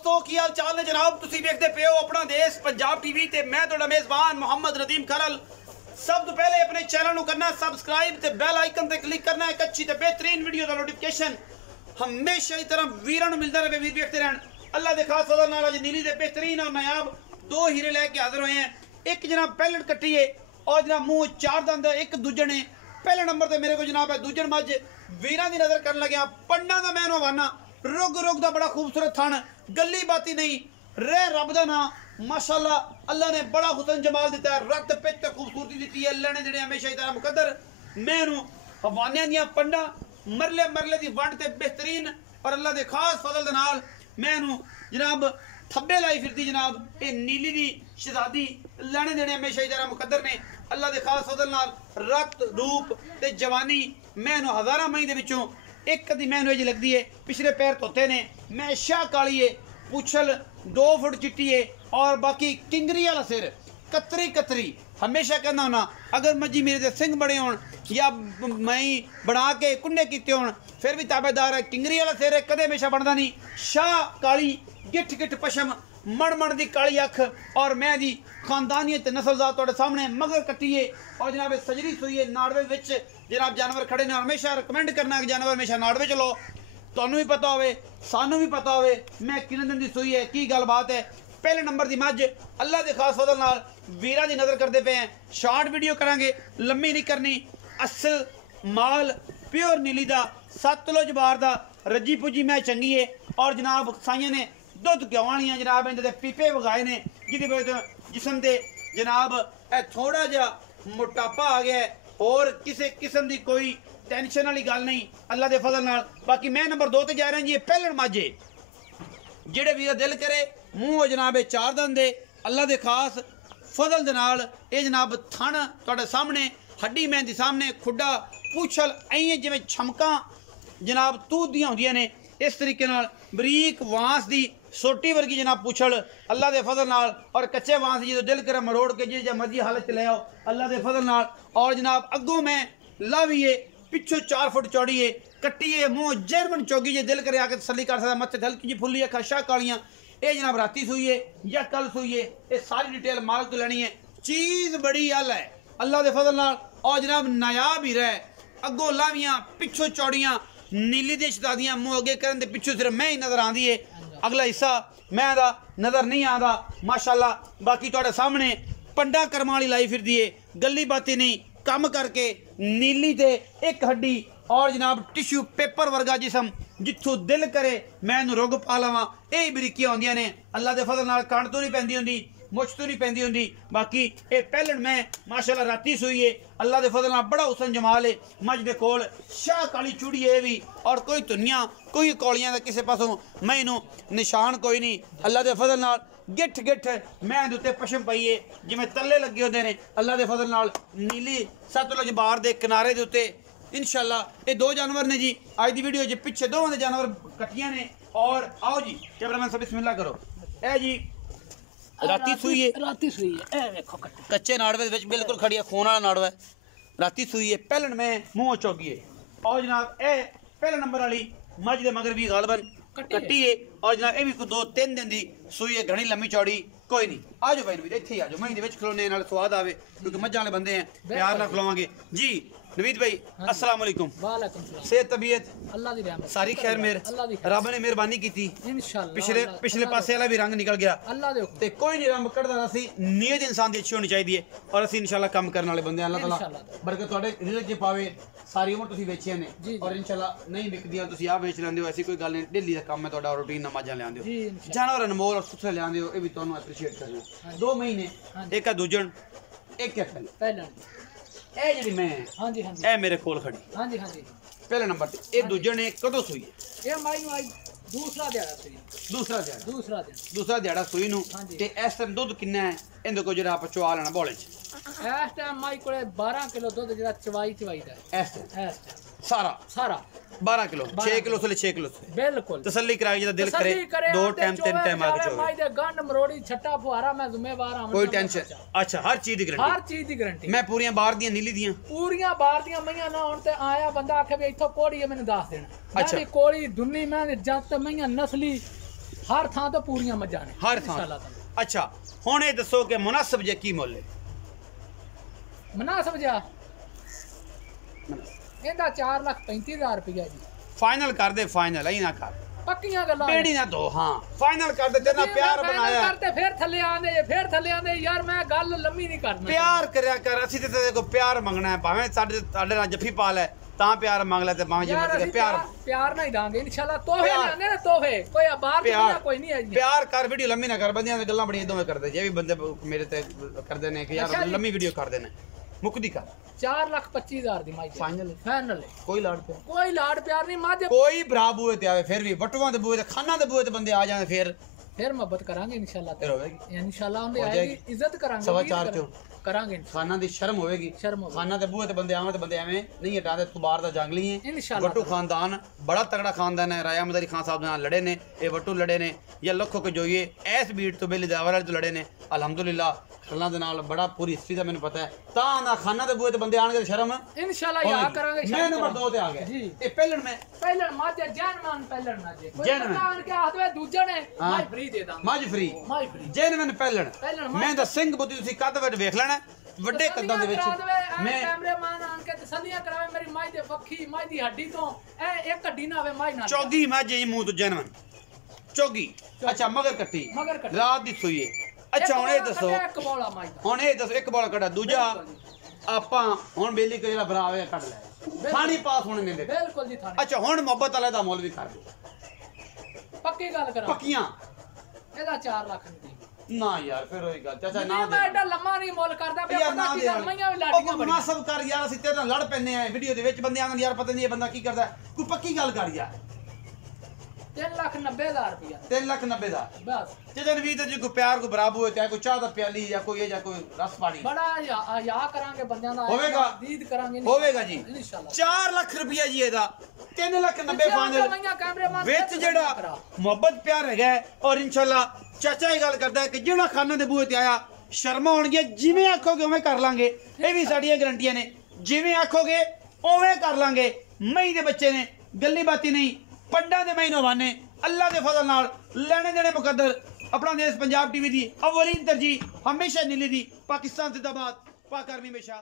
दोस्तों की हाल चाल ने जनाब तुसी देखते पे हो अपना देश पंजाब टीवी ते मैं तुहाडा मेजबान मोहम्मद नदीम खरल। सब तो पहले अपने चैनल को करना सब्सक्राइब ते बेल आइकन ते क्लिक करना है। अच्छी ते बेहतरीन वीडियो का नोटिफिकेशन हमेशा ही तरह वीरन मिलता रहे। वीर देखते रहन। अल्लाह दे खास फजल नाल अज नीली दे बेहतरीन और नायाब दो हीरे लेके हाजिर हुए हैं। एक जनाब पैलेट कट्टी है और जनाब मुंह चार दंद एक दूजे ने। पहले नंबर ते मेरे को जनाब है दूजन मज वीरां दी नजर करन लग्या पंडा दा मैन हवाना रुग रुग दा बड़ा खूबसूरत थन गली बाती नहीं रे रब दा ना माशाअल्लाह। अल्लाह ने बड़ा हुसन जमाल दिता है रत पिच ते खूबसूरती दी है। अल्लाह ने जेड़े हमेशा ही तरह मुकद्दर मैनू हवानियां दियां पंडा मरले मरले दी वंड ते बेहतरीन और अल्लाह दे खास फजल दे नाल मैनू जनाब थब्बे लाई फिरदी जनाब ये नीली दी शहजादी लैने देने हमेशा ही तरह मुकद्दर ने। अल्लाह दे खास फजल नाल रत रूप ते जवानी मैनू हज़ारां मई दे विचों एक कदी मैनू जी लगती है। पिछले पैर धोते ने मैं शाह काली है पुछल 2 फुट चिट्टी है और बाकी किंगरी वाला सिर कतरी कतरी। हमेशा कहना होना अगर मजी मेरे दे सिंह बड़े होन या मई बना के कुंडे किते होन फिर भी ताबेदार है। किंगरी वाला सिर है कदे हमेशा बनता नहीं। शाह काली गिठ गिठ पशम मण मण दी काली अख और मैं दी खानदानियत नस्लजात तुहाडे सामने मगर कट्टी है और जनाब सजरी सुई है नाड़वे विच जनाब जानवर खड़े ने। हमेशा रिकमेंड करना कि जानवर हमेशा नाड़वे च लो। तुहानू भी पता होवे सानू भी पता होवे मैं किन्ने दिन दी सुई है की गल बात है। पहले नंबर दी मज अल्लाह दे खास फजल नाल वीरां दी नजर करते पे हैं। शॉर्ट वीडियो करांगे लम्मी नहीं करनी। असल माल प्योर नीली दा सतलुज बार दा रजी पुजी मैं चंगी है और जनाब साइयां ने दुध गवाणियां जनाब इनके पीपे वगाए ने जिहदी वजह तो जिसम दे जनाब ए थोड़ा जा मोटापा आ गया है और किसी किस्म की कोई टेंशन वाली गल नहीं अल्लाह दे फजल नाल। बाकी मैं नंबर 2 ते जा रहा जी पहलण माजे जेड़े वीर दिल करे मूँह जनाब चार दंद दे अल्लाह दे खास फजल दे नाल ये जनाब थन तुहाडे सामने हड्डी मेहंदी सामने खुड्डा पूछल ऐ जिवें छमका जनाब तूत दियां होंदियां ने इस तरीके नाल बरीक वांस दी सोटी वर्गी जनाब पूछल अल्लाह दे फजल नाल और कच्चे वांस जो दिल करे मरोड़ के जिस मर्जी हालत च ले आओ अल्लाह दे फजल नाल। और जनाब अगों मैं लावी है पिछों 4 फुट चौड़ी है कट्टी है मुँह जर्मन चौगी जे दिल करे आके तसली कर सकता मत्थे हल्की जी फुल्ली है खशा कालियां ये जनाब राती सुई है या कल सुई है ये सारी डिटेल मालक तो लेनी है। चीज़ बड़ी अल है अल्लाह दे फजल नाल और जनाब नायाब ही रहे अगों लावियां पिछों चौड़ियां नीली दी शहजादियां मुँह अगे करन दे पिछों सिर्फ मैं ही नजर आंदी है अगला हिस्सा मैं दा नजर नहीं आता माशाल्लाह। बाकी तुहाडे सामने पंडा कर्मा वाली लाई फिरदी है गली बाती नहीं कम करके नीली ते एक हड्डी और जनाब टिश्यू पेपर वर्गा जिसम जिथों दिल करे मैं रुग पा लवां यही बरीकियां होंदियां ने अल्लाह दे फजल नाल कण तो नहीं पैंदी होंदी मुझ तो नहीं पैंदी होंदी। बाकी ये पहलण मैं माशाल्लाह राती सुई है अल्लाह दे फजल नाल बड़ा हुसन जमाल है मझ दे कोल शाह काली चूड़ी है भी और कोई धुनिया कोई कौलियां दा किसी पासों मैनू निशान कोई नहीं अल्लाह दे फजल नाल गिठ गिठ मैं दे उत्ते पशम पई है जिवें तल्ले लगे होंदे ने अल्लाह दे फजल नाल नीली सतलुज बार दे किनारे दे उत्ते इंशाल्लाह ये 2 जानवर ने जी आज दी वीडियो च पिछे दोवां दे जानवर कट्टियां ने। और आओ जी कैमरामैन सब बिस्मिल्लाह करो ए जी राती सुई है ए देखो कच्चे नाड़वे दे विच बिल्कुल खड़ी है खून वाला नाड़वा है राती सुई है पहलण में मुँह चौगी है और जनाब ए पहले नंबर वाली मझ दे मगर भी गालबन कट्टी है और जनाब ये भी 2-3 दिन दी सुई है घनी लम्मी चौड़ी कोई नहीं। आ जाओ भाई नवीद इत्थे ही आ जाओ मई दे विच खलोने नाल स्वाद आवे क्योंकि मज्जां वाले बंदे हैं प्यार नाल खलोवांगे जी। नवीद भाई अस्सलाम वालेकुम वालेकुम सलाम सेहत तबीयत अल्लाह दी रहमत सारी खैर मेर रब ने मेहरबानी की इंशाल्लाह पिछले पासे वाला भी रंग निकल गया अल्लाह दे हुक्म ते कोई नहीं रंग कढ़दा सी नीयत इंसान दी अच्छी होनी चाहिए और असीं इंशाल्लाह काम करने वाले बंदे अल्लाह ताला बरकत तुहाडे रिज़्क च पावे सारी उम्र तुसीं वेचियां ने और इंशाल्लाह नहीं विकदियां तुसीं आ बेच लैंदे हो ऐसी कोई गल नहीं डेली दा काम है तुहाडा रूटीन नमाज़ां लियांदे हो जानवर अनमोल और सुथरे लियांदे हो ये भी तुहानूं एप्रीशिएट करना। 2 महीने एक है दूजन एक है पहलण ए जेडी मैं हां जी ए मेरे कोल खड़ी हां जी पहले नंबर ते ए दूजन ने कदों सुई ये माई नु आई दूसरा दिहाड़ा सुई दूसरा दिहाड़ा सुई नु ते इस टाइम दुध कितना है इंदे को जेड़ा आप चवा लेना बोले च इस टाइम माई कोले 12 किलो दुध जेड़ा चवाई दा इस टाइम सारा 12 किलो 6 किलो से 6 किलो से बिल्कुल तसल्ली कराई जदा दिल करे 2 टाइम 3 टाइम आके चोवे माई दे गंड मरोड़ी छट्टा फुहारा मैं जिम्मेवार हां कोई टेंशन अच्छा हर चीज दी गारंटी मैं पूरी बाहर दी नीली दी पूरी बाहर दी मैयां ना होण ते आया बंदा आखे भी इथों कोड़ी है मैनू दस देना अच्छा कोड़ी दुन्नी मैं जत मैयां नस्ली हर थां तो पूरियां मज्जां ने हर थां। अच्छा हुण ये दसो कि मुनासिब जे की मुल है? मुनासिब जा ਇਹਦਾ 4,35,000 रुपया जी। फाइनल कर दे, फाइनल ही ना कर, पक्कियां गल्लां बेड़ी ना दो। हाँ फाइनल कर दे, तेरा प्यार बनाया करते फिर थल्ले आंदे यार मैं गल लम्मी नहीं करना। प्यार करया कर, असि ते तेरे को प्यार मंगना है, भावें साडे नाल जफ्फी पा ले तां प्यार मंग ले, ते भावें जिम्मे ते प्यार नहीं दांगे इंशाल्लाह। तोहफे लाने ने तोहफे, कोई बाहर दुनिया कोई नहीं है। प्यार कर, वीडियो लम्मी ना कर, बंदियां ते गल्लां बड़ियां दोवें करदे जे भी बंदे मेरे ते करदे ने कि यार लम्मी वीडियो कर देने, मुकदी कर। 4,25,000 दी माई फाइनल फाइनल कोई लाड़ प्यार, कोई लाड़ प्यार नहीं मां। कोई भरा बूए ते आवे फिर भी बटुआं दे बूए ते खाना दे बूए ते बंदे आ जाने फिर मोहब्बत करांगे इंशाल्लाह। फिर होवेगी इंशाल्लाह उनदी आएगी, इज्जत करांगे, 4.25 चो करांगे। खाना दी शर्म होवेगी, खाना दे बूए ते बंदे आवे ते बंदे एवें नहीं हटाते, तू बाहर दा जंगली है। इंशाल्लाह बट्टू खानदान बड़ा तगड़ा खानदान है, राया मदरी खान साहब नाल लड़े ने, ये बट्टू लड़े ने, या लखो के जोइए एस बीट तो बेली दावर तो लड़े ने। अल्हम्दुलिल्लाह खल्ला दे नाल बड़ा पूरी हिस्ट्री दा मैनू पता है। तां ना खाना दे बूए ते बंदे आणगे शर्म इंशाल्लाह या करांगे। मैं नंबर 2 ते आ गया जी। ए पहलन में पहलन माजे जानमान पहलन ना जे कोई आन के हाथ में दूजे ने माई फ्री दे दा, माज फ्री जेनवन पहलन। मैं दा सिंह बुद्धि तुसी कद वट वेख लेना ਵੱਡੇ ਕੱਦਾਂ ਦੇ ਵਿੱਚ। मैं कैमरामैन आन के तसल्लियां करावे मेरी माई दे वखी माई दी हड्डी तो ए एक हड्डी ना आवे माई ना चौगी माजे मुंह तो जेनवन चौगी। अच्छा मगर कट्टी रात दी सोई है। अच्छा हुन ये दसो, हुन ये दसो एक बॉल कटा दूजा ਆਪਾਂ ਹੁਣ ਬੇਲੀ ਕੇ ਜਿਹੜਾ ਭਰਾਵੇ ਕੱਢ ਲੈ ਥਾਣੀ ਪਾਸ ਹੋਣੇ ਨੇ ਬਿਲਕੁਲ ਜੀ ਥਾਣੀ। ਅੱਛਾ ਹੁਣ ਮੁਹੱਬਤ ਵਾਲੇ ਦਾ ਮੁੱਲ ਵੀ ਕਰ ਦੇ, ਪੱਕੀ ਗੱਲ ਕਰਾਂ ਪੱਕੀਆਂ ਇਹਦਾ 4 ਲੱਖ ਦੀ ਨਾ ਯਾਰ ਫਿਰ ਉਹੀ ਗੱਲ ਚਾਚਾ ਨਾ ਦੇ। ਮੈਂ ਐਡਾ ਲੰਮਾ ਨਹੀਂ ਮੁੱਲ ਕਰਦਾ ਪਿਆ, ਪਤਾ ਕੀ ਗੱਲ ਮਈਆਂ ਵੀ ਲਾਡੀਆਂ ਬੜੀਆਂ। ਉਹ ਸਭ ਕਰ ਯਾਰ, ਅਸੀਂ ਤੇਰੇ ਨਾਲ ਲੜ ਪੈਨੇ ਆ ਵੀਡੀਓ ਦੇ ਵਿੱਚ, ਬੰਦੇ ਆਂਦੇ ਯਾਰ ਪਤਾ ਨਹੀਂ ਇਹ ਬੰਦਾ ਕੀ ਕਰਦਾ, ਕੋਈ ਪੱਕੀ ਗੱਲ ਕਰ ਯਾਰ। 3,90,000 रुपया 3,90,000 बस। जदन भी तो जो प्यार को बराबर होता है, कोई चाह दा प्याली या कोई रस पानी बड़ा या करांगे बंदियां दा होवेगा, दीद करांगे होवेगा जी इंशाल्लाह। 4 लाख रुपया जी एदा 3,90,000 फाइनल विच जेड़ा मोहब्बत प्यार हैगा। और इंशाल्लाह चाचा ही गल करदा है कि जेड़ा खाने दे बूहे ते आया शर्मा होणगे, जिवें आखोगे उवें कर लांगे। ये भी साडियां गारंटियां ने, जिवें आखोगे उवें कर लांगे। मई दे बच्चे ने, गल्ली बाती नहीं, पंडा दे महीनों वाने, अल्लाह के फजल नाल लेने देने मुकद्दर। अपना देश पंजाब टीवी दी अव्वलीन तरजीह हमेशा नीली दी। पाकिस्तान जिंदाबाद, पाक आर्मी हमेशा।